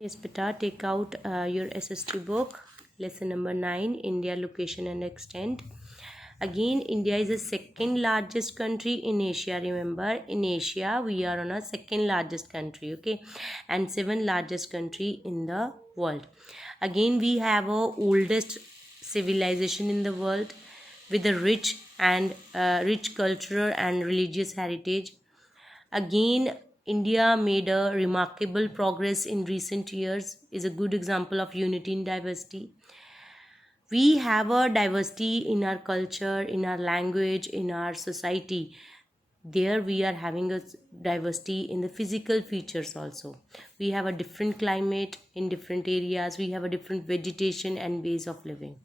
Yes, beta, take out your SST book, lesson number 9, India location and extent. Again, India is the second largest country in Asia. Remember, in Asia, we are on a second largest country, okay, and seventh largest country in the world. Again, we have a oldest civilization in the world with a rich cultural and religious heritage. Again, India made a remarkable progress in recent years, is a good example of unity in diversity. We have a diversity in our culture, in our language, in our society. There we are having a diversity in the physical features also. We have a different climate in different areas. We have a different vegetation and ways of living.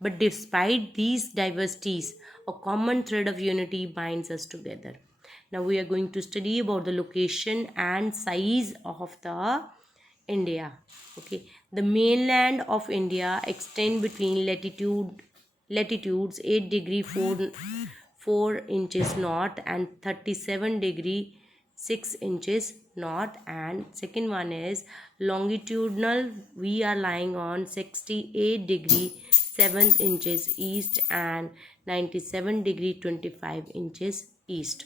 But despite these diversities, a common thread of unity binds us together. Now we are going to study about the location and size of the India. Okay, the mainland of India extend between latitudes 8 degree 4 inches north and 37 degree 6 inches north, and second one is longitudinal, we are lying on 68 degree 7 inches east and 97 degree 25 inches east.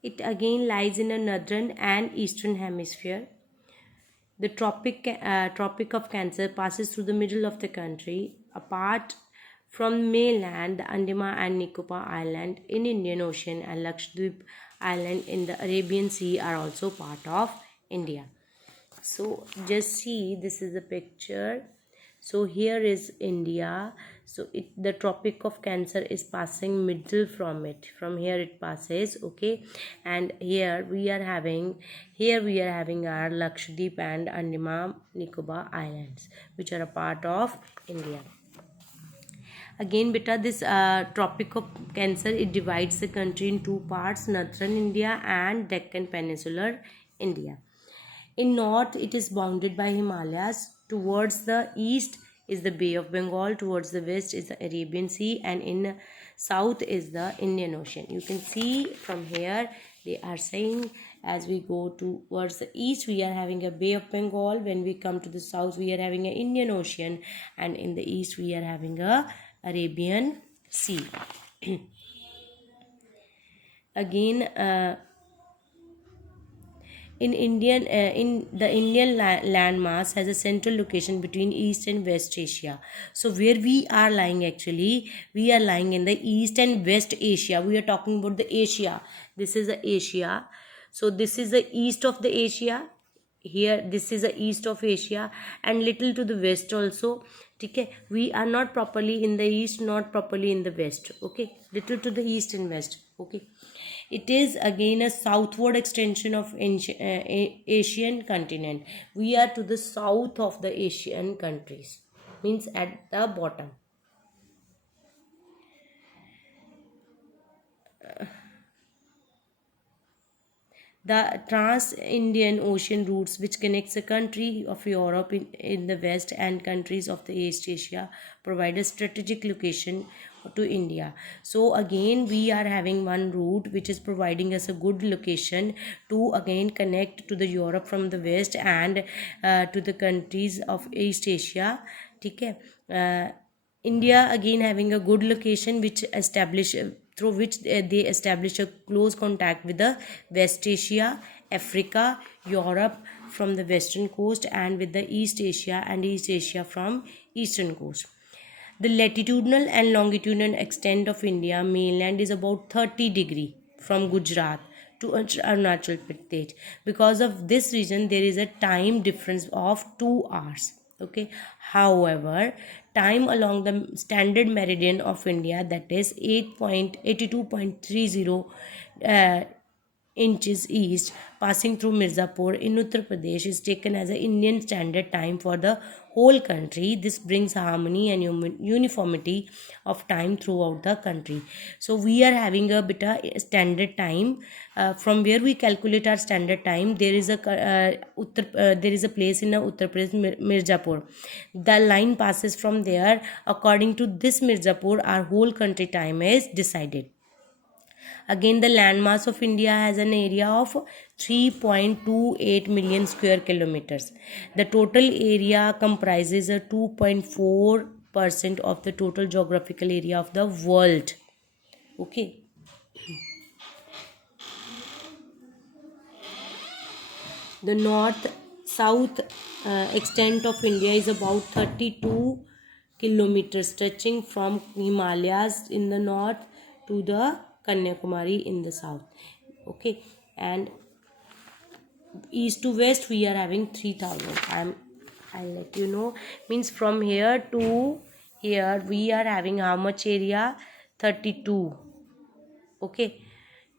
It again lies in a northern and eastern hemisphere. The Tropic of Cancer passes through the middle of the country. Apart from mainland, the Andaman and Nicobar Island in Indian Ocean and Lakshadweep Island in the Arabian Sea are also part of India. So just see, this is a picture. So here is India. So the Tropic of Cancer is passing middle from it. From here it passes, okay. And here we are having our Lakshadweep and Andaman Nicobar Islands, which are a part of India. Again, beta, this Tropic of Cancer, it divides the country in two parts: northern India and Deccan Peninsular India. In north, it is bounded by Himalayas. Towards the east is the Bay of Bengal. Towards the west is the Arabian Sea. And in south is the Indian Ocean. You can see from here, they are saying as we go towards the east, we are having a Bay of Bengal. When we come to the south, we are having an Indian Ocean. And in the east, we are having a Arabian Sea. Again, in the Indian landmass has a central location between East and West Asia. So where we are lying, actually we are lying in the East and West Asia. We are talking about the Asia. This is the Asia. So this is the east of the Asia. Here this is the east of Asia and little to the west also. Okay, we are not properly in the east, not properly in the west. Okay, little to the east and west. Okay, it is again a southward extension of Asian continent. We are to the south of the Asian countries, means at the bottom. The trans-Indian Ocean routes, which connects the country of Europe in the west and countries of the East Asia, provide a strategic location to India. So again, we are having one route which is providing us a good location to again connect to the Europe from the west and to the countries of East Asia. Okay. India again having a good location which establish through which they establish a close contact with the West Asia, Africa, Europe from the western coast, and with the East Asia and East Asia from eastern coast. The latitudinal and longitudinal extent of India mainland is about 30 degree from Gujarat to Arunachal Pradesh. Because of this reason, there is a time difference of 2 hours. Okay, however, time along the standard meridian of India, that is 8.82.30 inches east, passing through Mirzapur in Uttar Pradesh, is taken as an Indian standard time for the whole country. This brings harmony and uniformity of time throughout the country. So we are having a bit of standard time. From where we calculate our standard time, there is a place in Uttar Pradesh, Mirzapur. The line passes from there. According to this Mirzapur, our whole country time is decided. Again, the landmass of India has an area of 3.28 million square kilometers. The total area comprises a 2.4% of the total geographical area of the world. Okay. The north-south extent of India is about 32 kilometers, stretching from Himalayas in the north to the Kanyakumari in the south. Okay, and east to west we are having 3000. I'll let you know. Means from here to here we are having how much area? 32. Okay,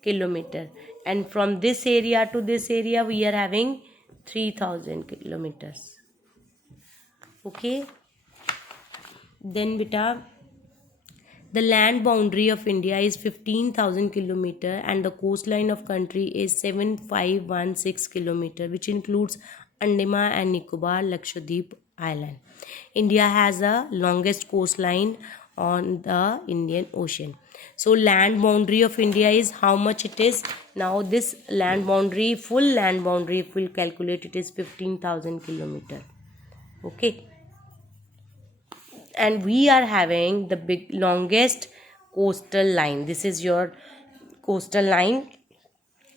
kilometer, and from this area to this area we are having 3000 kilometers. Okay, then beta, the land boundary of India is 15,000 kilometer and the coastline of country is 7516 kilometer, which includes Andaman and Nicobar, Lakshadweep Island. India has the longest coastline on the Indian Ocean. So land boundary of India is how much it is? Now this land boundary, full land boundary, if we'll calculate, it is 15,000 kilometer. Okay, and we are having the longest coastal line. This is your coastal line.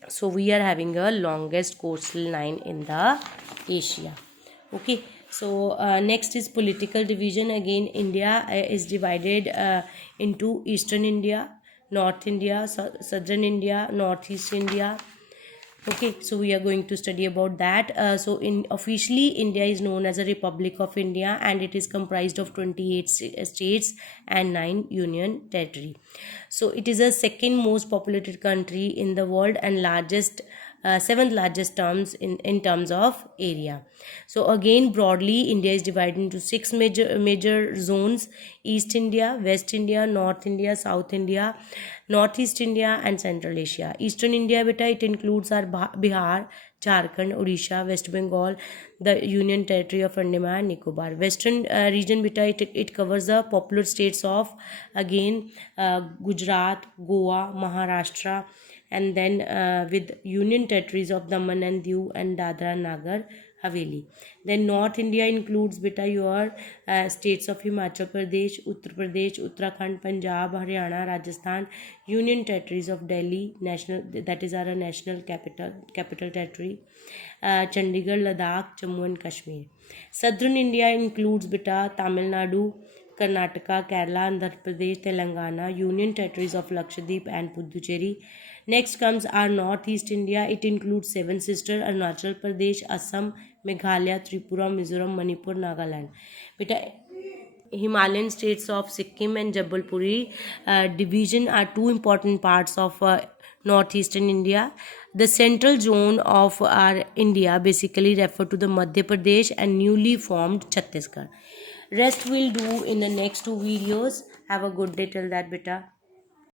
So we are having a longest coastal line in the Asia. Okay, so next is political division. Again, India is divided into Eastern India, North India, Southern India, Northeast India. Okay, so we are going to study about that. So in officially India is known as a Republic of India and it is comprised of 28 states and 9 union territory. So it is the second most populated country in the world and seventh largest terms in terms of area. So again, broadly India is divided into 6 major zones: East India, West India, North India, South India, Northeast India and Central Asia. Eastern India beta, it includes our Bihar, Jharkhand, Odisha, West Bengal, the Union Territory of Andaman and Nicobar. Western region beta, it covers the popular states of again Gujarat, Goa, Maharashtra, and then with Union Territories of Daman and Diu and Dadra and Nagar Haveli. Then North India includes beta your states of Himachal Pradesh, Uttar Pradesh, Uttarakhand, Punjab, Haryana, Rajasthan, Union Territories of Delhi, national, that is our national capital territory, Chandigarh, Ladakh, Jammu and Kashmir. Southern India includes beta Tamil Nadu, Karnataka, Kerala, Andhra Pradesh, Telangana, Union Territories of Lakshadweep and Puducherry. Next comes our Northeast India. It includes 7 sisters: Arunachal Pradesh, Assam, Meghalaya, Tripura, Mizoram, Manipur, Nagaland. Beta, Himalayan states of Sikkim and Jabalpuri division are 2 important parts of northeastern India. The central zone of our India basically refer to the Madhya Pradesh and newly formed Chhattisgarh. Rest we'll do in the next 2 videos. Have a good day till that beta.